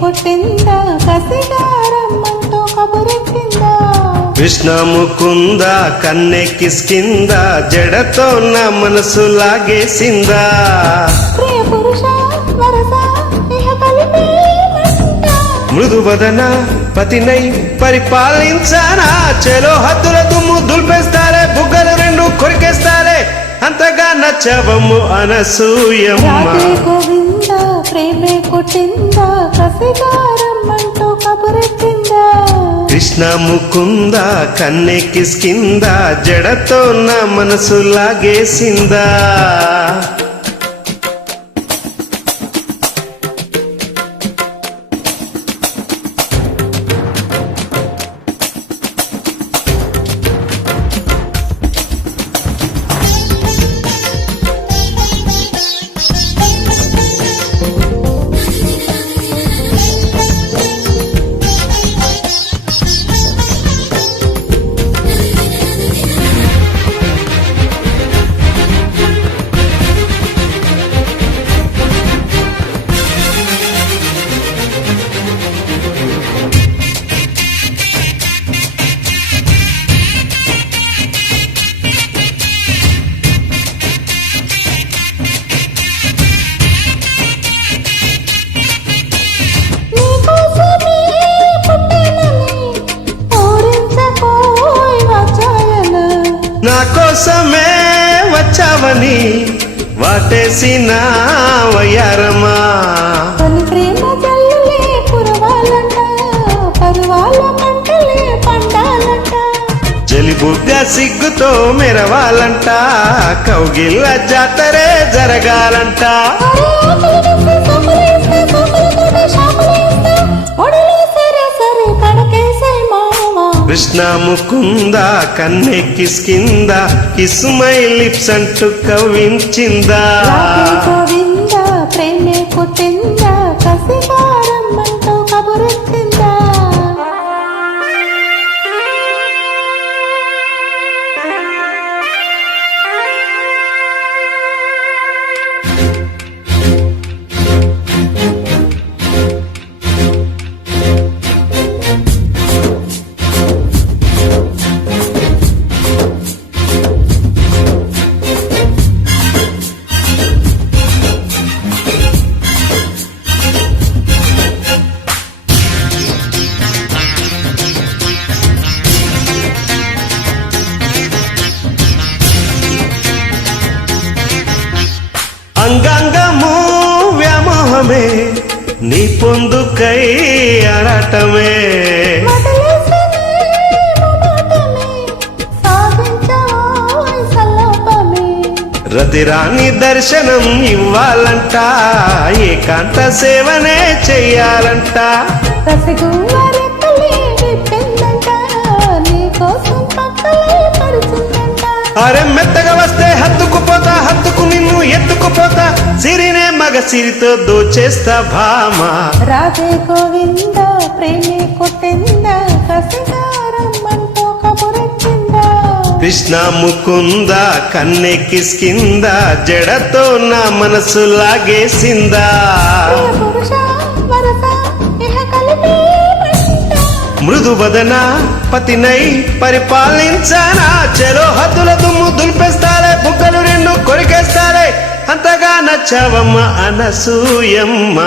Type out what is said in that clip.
కొట్టిందా కసిగారమ్మంటూ కబురెట్టిందా కృష్ణ ముకుంద కన్నె కిస్కిందా జడతో నా మనసు లాగేసిందా ప్రియ పురుష వరస ఇహ కలిపే మృదు వదన పతినై పరిపాలించానా చెలో హద్దుల దుమ్ము దులిపేస్తారే బుగ్గలు రెండు కొరికేస్తారే అంతగా నచ్చవమ్ము అనసూయమ్మ రాధే గోవింద ప్రేమే కొట్టిందా కసిగారమ్మంటూ కబురెట్టిందా కృష్ణ ముకుంద కన్నె కిస్కిందా జడతో నా మనసు లాగేసిందా నా కోసమే వచ్చావని వాటేసిన వయ్యారమా తొలి ప్రేమ జల్లులే కురవాలంట పరువాల మంటలే పండాలంట జలిబుగ్గ సిగ్గుతో మెరవాలంట కౌగిల్ల జాతరే జరగాలంట కృష్ణ ముకుంద కన్నె కిస్కిందా కిస్ మై లిప్స్ అంటూ కవ్వించిందా గోవింద ప్రేమే కొట్టిందా కసిగారమ్మంటూ కబురెట్టిందా అంగాంగము వ్యామోహమే నీ పొందుకై ఆడటమే రతిరాణి దర్శనం ఇవ్వాలంట ఏకాంత సేవనే చెయ్యాలంట అరే మెత్తగా వస్తే హత్తుకుపోతా హత్తుకు నిన్ను ఎత్తుకుపోతా సిరినే మగ సిరితో దోచేస్తా భామా రాధే గోవింద ప్రేమే కొట్టిందా కసిగారమ్మంటూ కబురెట్టిందా కృష్ణ ముకుంద కన్నె కిస్కిందా జడతో నా మనసు లాగేసిందా మృదు వదన పతినై పరిపాలించానా చెలో హద్దుల దుమ్ము దులిపేస్తారే బుగ్గలు రెండు కొరికేస్తారే అంతగా నచ్చవమ్మ అనసూయమ్మ